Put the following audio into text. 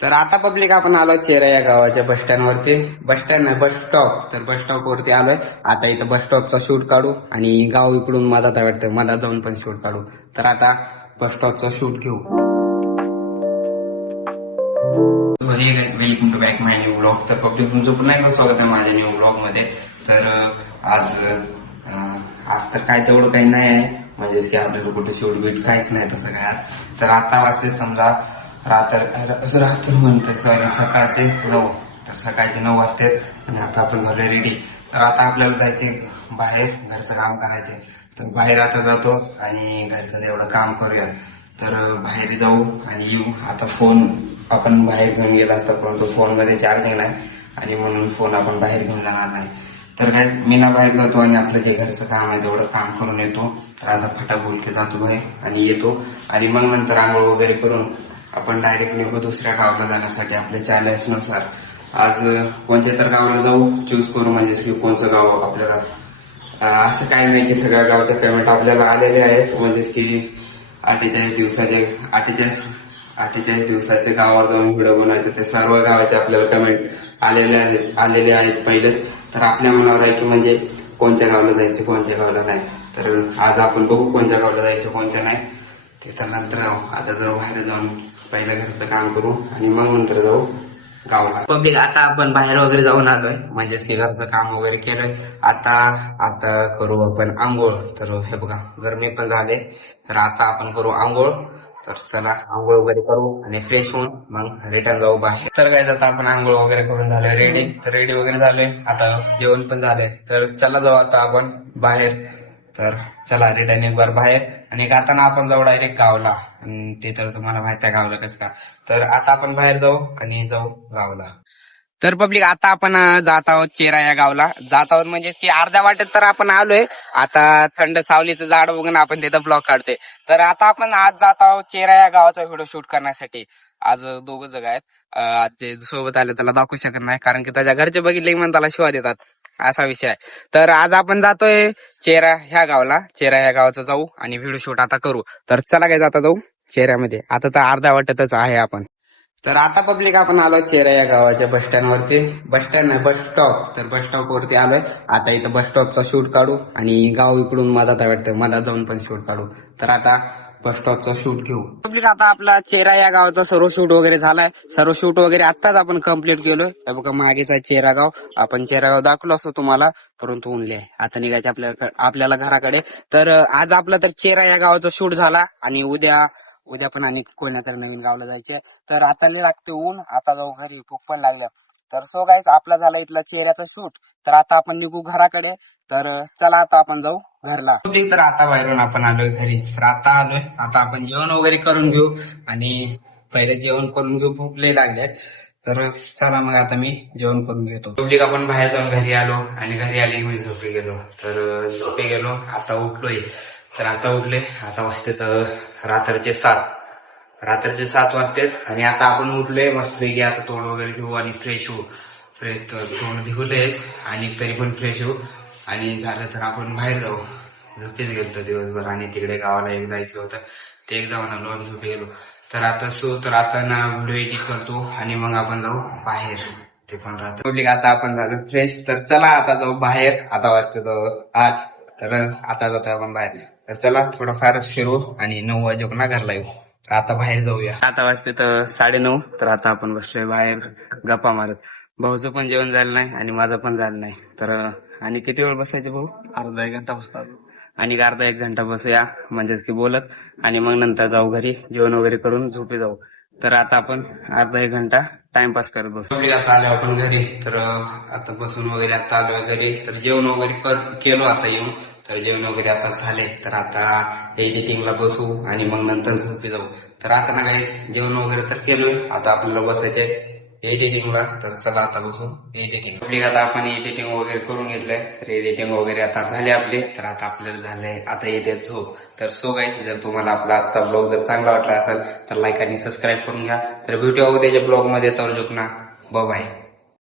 तर आता पब्लिक आपण आलो चेरा या गावाच्या बस स्टँड वरती. बस स्टँड नाही, बस स्टॉप. तर बस स्टॉप वरती आलोय. आता इथं बस स्टॉपचा शूट काढू आणि गाव इकडून मधात आहे वाटतं, मधात जाऊन पण शूट काढू. तर आता बस स्टॉपचा शूट घेऊ. Welcome to back my new blog. तर पब्लिक तुमचं पुन्हा एकदा स्वागत आहे माझ्या न्यू ब्लॉग मध्ये. तर आज तर काय तेवढं काही नाही आहे, म्हणजेच की आपल्याला कुठे शूट बीट काहीच नाही तसं काय आज. तर आता वाजले समजा रात्र म्हणतोय सॉरी सकाळचे 9. तर सकाळचे 9 वाजते आणि आता आपण झालो रेडी. तर आता आपल्याला जायचे बाहेर, घरचं काम करायचे. तर बाहेर आता जातो आणि घरचं एवढं काम करूया. तर बाहेर जाऊ आणि येऊ. आता फोन आपण बाहेर घेऊन गेला असता, परंतु फोन मध्ये चार्जिंग नाही आणि म्हणून फोन आपण बाहेर घेऊन जाणार नाही. तर काय मी ना बाहेर जातो आणि आपलं जे घरचं काम आहे तेवढं काम करून येतो. तर आता फटाफट जातो बाहेर आणि येतो आणि मग नंतर आंघोळ वगैरे करून आपण डायरेक्ट निघू दुसऱ्या गावाला जाण्यासाठी आपल्या चॅलेंज नुसार. आज कोणत्या तर गावाला जाऊ, चूज करू, म्हणजेच की कोणचं गाव आपल्याला. असं काही नाही की सगळ्या गावच्या कमेंट आपल्याला आलेले आहेत, म्हणजेच की 48 दिवसाचे गावावर जाऊन व्हिडिओ बनवायचे. ते सर्व गावाचे आपल्याला कमेंट आलेले आहेत पहिलेच. तर आपल्या मनावर आहे की म्हणजे कोणत्या गावाला जायचं कोणत्या गावाला नाही. तर आज आपण बघू कोणत्या गावाला जायचं कोणत्या नाही ते. तर नंतर आता जर बाहेर जाऊन पहिलं घरचं काम करू आणि मग नंतर जाऊ गावाला. पब्लिक आता आपण बाहेर वगैरे जाऊन आलोय, म्हणजेच की घरचं काम वगैरे केलंय. आता करू आपण आंघोळ. तर हे बघा गरमी पण झाले, तर आता आपण करू आंघोळ. तर चला आंघोळ वगैरे करू आणि फ्रेश होऊन मग रिटर्न जाऊ बाहेर. तर काय आता आपण आंघोळ वगैरे करून झालोय रेडी. तर रेडी वगैरे झालोय, आता जेवण पण झालंय. तर चला जाऊ आता आपण बाहेर. तर चला रिटर्न एक बार बाहेर आणि गाताना आपण जाऊ डायरेक्ट गावला. ते तर तुम्हाला माहिती आहे गावला कसं का. तर आता आपण बाहेर जाऊ आणि जाऊ गावला. तर पब्लिक आता आपण जात आहोत चेरा या गावला. जात आहोत म्हणजे की अर्ध्या वाटेत तर आपण आलोय. आता थंड सावलीचं झाड बघून आपण तिथं ब्लॉग काढतोय. तर आता आपण आज जात आहोत चेरा या गावाचा व्हिडिओ शूट करण्यासाठी. आज दोघं जग आहेत. आज जे सोबत आले त्याला दाखवू शकत नाही, कारण की त्याच्या घरचे बघितले की त्याला शिवा देतात, असा विषय आहे. तर आज आपण जातोय चेरा ह्या गावाला. चेरा ह्या गावाचं जाऊ आणि व्हिडिओ शूट आता करू. तर चला काय जाता जाऊ चेहऱ्यामध्ये. आता तर अर्ध्या वाटेतच आहे आपण. तर आता पब्लिक आपण आलो चेरा या गावाच्या बस स्टँड वरती. बस स्टँड नाही, बस स्टॉप. तर बस स्टॉप वरती आलोय. आता इथं बस स्टॉपचा शूट काढू आणि गाव इकडून मधात आहे वाटतं, मधात जाऊन पण शूट काढू. तर आता बस स्टॉपचा शूट घेऊ. पब्लिक आता आपला चेरा या गावाचा सर्व शूट वगैरे झालाय. सर्व शूट वगैरे आत्ताच आपण कम्प्लीट केलोय. हे बघा मागेचा चेरा गाव. आपण चेरा गाव दाखवलो असतो तुम्हाला, परंतु उनले आता निघायचे आपल्याला घराकडे. तर आज आपला तर चेरा या गावाचा शूट झाला आणि उद्या पण आणि कोणत्या तर नवीन गावला जायचे. तर आता लागते ऊन, आता जाऊ घरी, भूक पण लागल्या. तर सो गाईज आपला झाला इथला चेहऱ्याचा शूट. तर आता आपण निघू घराकडे. तर चला आता आपण जाऊ घरला. तर आता बाहेरून आपण आलोय घरी. तर आता आलोय, आता आपण जेवण वगैरे करून घेऊ आणि पहिले जेवण करून घेऊ, भूक लई लागले. तर चला मग आता मी जेवण करून घेतो. पब्लिक आपण बाहेर जाऊन घरी आलो आणि घरी आले मी झोपी गेलो. तर झोपी गेलो, आता उठलोय. तर आता उठले, आता वाजते तर रात्रीचे 7 वाजते आणि आता आपण उठले मस्तपैकी. आता तोंड वगैरे घेऊ आणि फ्रेश होऊ. तोंड धुवले आणि तरी पण फ्रेश होऊ आणि झालं तर आपण बाहेर जाऊ. झोपेत गेलो दिवसभर आणि तिकडे गावाला एक जायचं होतं, ते एक जाऊन आलो आणि झोपे गेलो. तर आता ना व्हिडिओ एडिट करतो आणि मग आपण जाऊ बाहेर. ते पण राहतं पब्लिक. आता आपण झालो फ्रेश, तर चला आता जाऊ बाहेर. आता वाजते तो 8. तर आता जातो आपण बाहेर. तर चला थोडंफारच फिरू आणि 9 वाजे ना घरला येऊ. आता बाहेर जाऊया. आता वाजते तर 9:30. तर आता आपण बसलोय बाहेर गप्पा मारत. भाऊचं पण जेवण झालं नाही आणि माझं पण झालं नाही. तर आणि किती वेळ बसायचे भाऊ? अर्धा 1 घंटा बसतो आणि अर्धा 1 घंटा बसूया, म्हणजेच की बोलत. आणि मग नंतर जाऊ घरी, जेवण वगैरे करून झोपी जाऊ. तर आता आपण अर्धा 1 घंटा टाइमपास करत बसू. आता आलो आपण घरी. तर आता बसून वगैरे आता आलो घरी. तर जेवण वगैरे केलो आता येऊन. तर जेवण वगैरे आता झाले. तर आता एडिटिंगला बसू आणि मग नंतर झोपी जाऊ. तर आता ना काही जेवण वगैरे तर केलोय, आता आपल्याला बसायचे एडिटिंगला. तर चला आता बसू एडिटिंग. आता आपण एडिटिंग वगैरे करून घेतलंय. तर एडिटिंग वगैरे आता झाले आपले. तर आता आपल्याला झालंय आता येते झोप. तर सो गाईज, जर तुम्हाला आपला आजचा ब्लॉग जर चांगला वाटला असेल तर लाईक आणि सबस्क्राईब करून घ्या. तर भेटूया उद्याच्या ब्लॉग मध्ये. तर ना बाय.